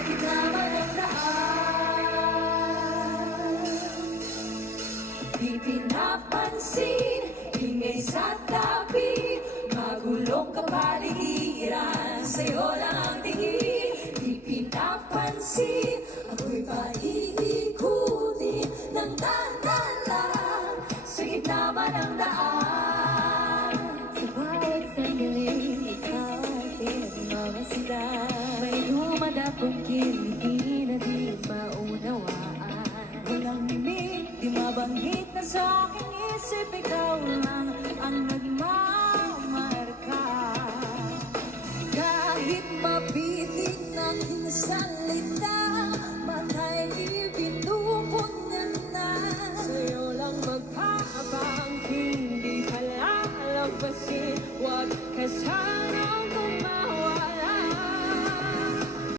sa gitna man ng daan. Di pinapansin, ingay sa tabi, magulong kapaligiran, sa'yo lang ang tingin. Di pinapansin, ako'y paiikutin ng dahan-dahan lang, sa gitna man ng daan. Sa bawat sandali, ikaw aking mamasdan. May dumadapong kiliti na di maunawaan. Walang mimik, di mabanggit na sa aking isip, ikaw lang ang nagmamarka. Kahit mapitik ng salita,